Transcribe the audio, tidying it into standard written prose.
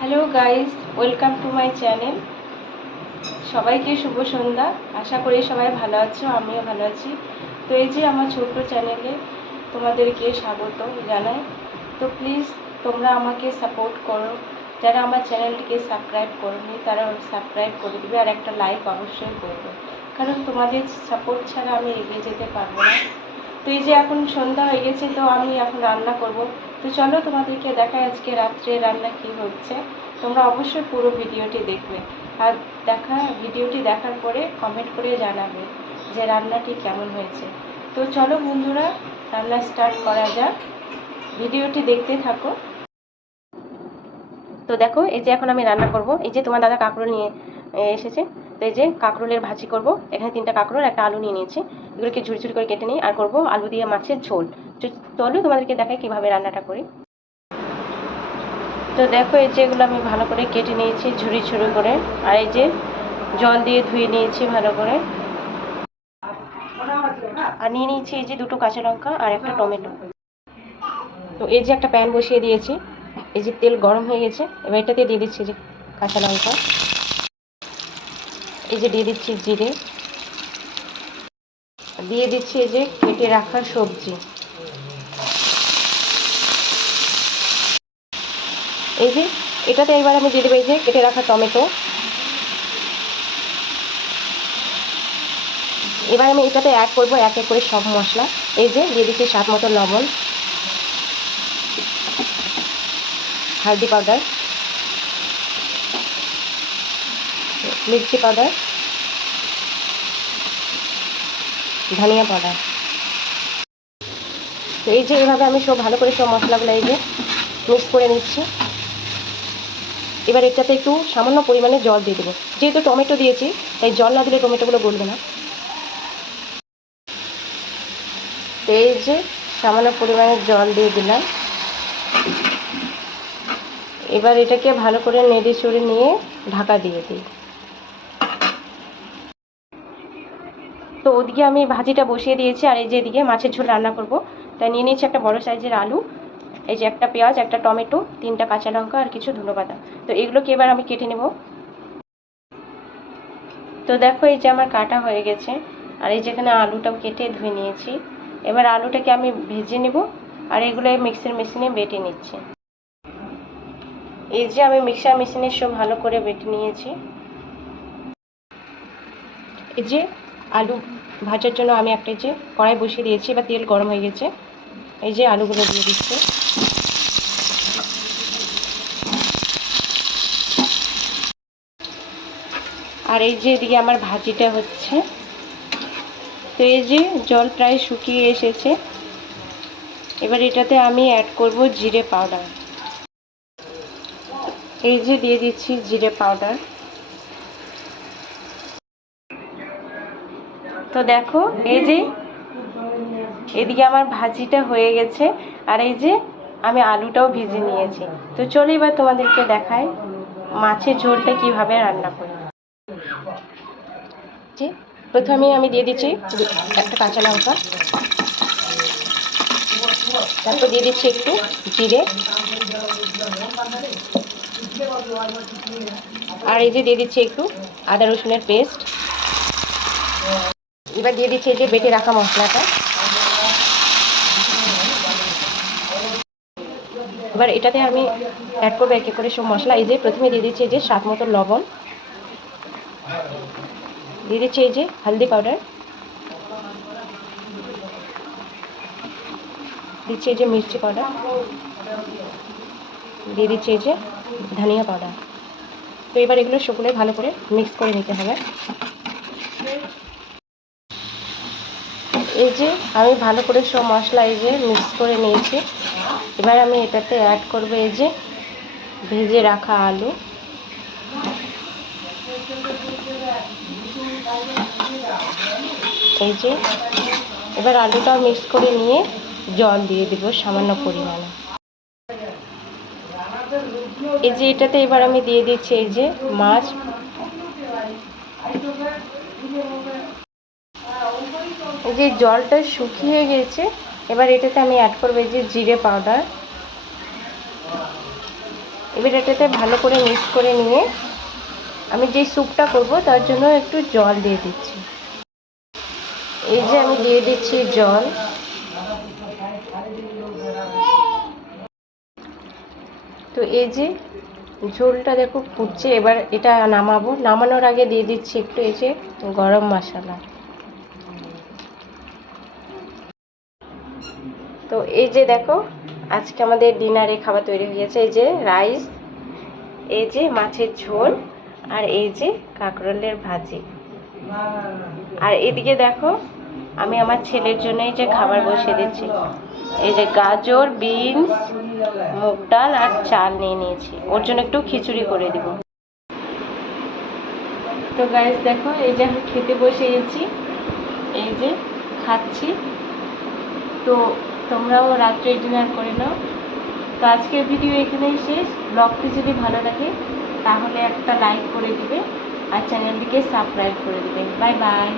Hello guys, welcome to my channel. সবাইকে শুভ সন্ধ্যা। আশা করি সবাই ভালো আছো, আমিও ভালো আছি। তো এই যে আমার ছোট্ট চ্যানেলে তোমাদেরকে স্বাগত জানাই। তো প্লিজ তোমরা আমাকে সাপোর্ট করো। যারা আমার চ্যানেলটিকে সাবস্ক্রাইব করোনি তারা সাবস্ক্রাইব করে দেবে, আর একটা লাইক অবশ্যই করবে, কারণ তোমাদের সাপোর্ট ছাড়া আমি এগিয়ে যেতে পারবো না। তো এই যে এখন সন্ধ্যা হয়ে গেছে, তো আমি এখন রান্না করব। তো চলো তোমাদেরকে দেখাই আজকে রাত্রে রান্না কি হচ্ছে। তোমরা অবশ্যই পুরো ভিডিওটি দেখবে, আর ভিডিওটি দেখার পরে কমেন্ট করে জানাবে যে রান্নাটি কেমন হয়েছে। তো চলো বন্ধুরা, রান্না স্টার্ট করা যাক, ভিডিওটি দেখতে থাকো। তো দেখো, এই যে এখন আমি রান্না করব। এই যে তোমার দাদা কাঁকরোল নিয়ে এসেছে। তো এই যে কাঁকরোলের ভাজি করব। এখানে 3টা কাঁকরোল, একটা আলু নিয়ে নিয়েছি। এগুলোকে ঝুড়ি ঝুড়ি করে কেটে নিই, আর করব আলু দিয়ে মাছের ঝোল। চলো তোমাদেরকে দেখাই কিভাবে রান্নাটা করি। তো দেখো, এই যে এগুলো আমি ভালো করে কেটে নিয়েছি ঝুড়ি ঝুড়ি করে, আর এই যে জল দিয়ে ধুয়ে নিয়েছি ভালো করে। আর নিয়ে নিয়েছি এই যে 2টো কাঁচা লঙ্কা আর একটা টমেটো। তো এই যে একটা প্যান বসিয়ে দিয়েছি, এই যে তেল গরম হয়ে গেছে। এবার এটাতে দিয়ে দিচ্ছি যে কাঁচা লঙ্কা, এই যে দিয়ে দিচ্ছি জিরে, দিয়ে দিচ্ছি এই যে কেটে রাখা সবজি। এই যে এটাতে এবার আমি দিয়ে দেবো এই যে কেটে রাখা টমেটো। এবার আমি এটাতে অ্যাড করবো এক এক করে সব মশলা। এই যে দিয়ে দিচ্ছি স্বাদ মতো লবণ, হলদি পাউডার, মির্চি পাউডার, ধনিয়া পাউডার। তো এই যে এভাবে আমি সব ভালো করে সব মশলাগুলো এই যে মিক্স করে নিচ্ছি। এবার এটাতে একটু সামান্য পরিমাণে জল দিয়ে দেবো, যেহেতু টমেটো দিয়েছি তাই জল না দিলে টমেটোগুলো গলবে না। তো এই যে সামান্য পরিমাণে জল দিয়ে দিলাম। এবার এটাকে ভালো করে নেড়ে চড়ে নিয়ে ঢাকা দিয়ে দিই। তো ওদিকে আমি ভাজিটা বসিয়ে দিয়েছি, আর এই যে এদিকে মাছের ঝোল রান্না করব। তাই নিয়ে নিয়েছি একটা বড় সাইজের আলু, এই যে একটা পেঁয়াজ, একটা টমেটো, 3টা কাঁচা লঙ্কা আর কিছু ধনেপাতা। তো এগুলোকে এবার আমি কেটে নেব। তো দেখো, এই যে আমার কাটা হয়ে গেছে, আর এই যেখানে আলুটাও কেটে ধুয়ে নিয়েছি। এবার আলুটাকে আমি ভেজে নেব, আর এগুলো মিক্সার মেশিনে বেটে নিচ্ছি। এই যে আমি মিক্সার মেশিনে সব ভালো করে বেটে নিয়েছি। এই যে আলু ভাজার জন্য আমি একটা যে কড়াই বসিয়ে দিয়েছি, এবার তেল গরম হয়ে গেছে। এই যে আলুগুলো দিয়ে দিচ্ছি। আর এই যে এদিকে আমার ভাজিটা হচ্ছে। তো এই যে জল প্রায় শুকিয়ে এসেছে। এবার এটাতে আমি অ্যাড করব জিরে পাউডার। এই যে দিয়ে দিচ্ছি জিরে পাউডার। তো দেখো, এই যে এদিকে আমার ভাজিটা হয়ে গেছে, আর এই যে আমি আলুটাও ভেজে নিয়েছি। তো চলো এবার তোমাদেরকে দেখাই মাছের ঝোলটা কিভাবে রান্না করি। যে প্রথমে আমি দিয়ে দিচ্ছি একটা কাঁচা লঙ্কা, তারপর দিয়ে দিচ্ছি একটু জিরে, আর এই যে দিয়ে দিচ্ছি একটু আদা রসুনের পেস্ট। এবার দিয়ে দিচ্ছি এই যে বেটে রাখা মশলাটা। এবার এটাতে আমি অ্যাড করবো এক এক করে সব মশলা। এই যে প্রথমে দিয়ে দিচ্ছি এই যে স্বাদ মতো লবণ, দিয়ে দিচ্ছি এই যে হলদি পাউডার, দিচ্ছি এই যে মির্চি পাউডার, দিয়ে দিচ্ছি এই যে ধনিয়া পাউডার। তো এবার এগুলো সবগুলোই ভালো করে মিক্স করে নিতে হবে। এই যে আমি ভালো করে সব মশলা এই যে মিক্স করে নিয়েছি। এবার আমি এটাতে অ্যাড করবো এই যে ভেজে রাখা আলু। এই যে এবার আলুটা মিক্স করে নিয়ে জল দিয়ে দেব সামান্য পরিমাণে। এই যে এটাতে এবার আমি দিয়ে দিচ্ছি এই যে মাছ। এই যে জলটা শুকিয়ে গেছে, এবার এটাতে আমি অ্যাড করবো এই যে জিরে পাউডার। এবার এটাতে ভালো করে মিক্স করে নিয়ে আমি যে স্যুপটা করব তার জন্য একটু জল দিয়ে দিচ্ছি। এই যে আমি দিয়ে দিচ্ছি জল। তো এই যে ঝোলটা দেখো ফুটছে, এবার এটা নামাবো। নামানোর আগে দিয়ে দিচ্ছি একটু এই যে গরম মশলা। তো এই যে দেখো আজকে আমাদের ডিনারে খাবার তৈরি হয়ে গেছে। এই যে রাইস, এই যে মাছের ঝোল, আর এই যে কাঁকরোলের ভাজি। আর এদিকে দেখো আমি আমার ছেলের জন্য এই যে খাবার বসিয়ে দিচ্ছি। এই যে গাজর, বিনস, মুগ ডাল আর চাল নিয়ে নিয়েছি, ওর জন্য একটু খিচুড়ি করে দিব। তো গাইস দেখো এই যে আমি খেতে বসে গেছি, এই যে খাচ্ছি। তো তোমরাও রাত্রে ডিনার করে নাও। তো আজকের ভিডিও এখানেই শেষ। ব্লগটি যদি ভালো লাগে তাহলে একটা লাইক করে দিবে আর চ্যানেলটিকে সাবস্ক্রাইব করে দিবে। Bye bye.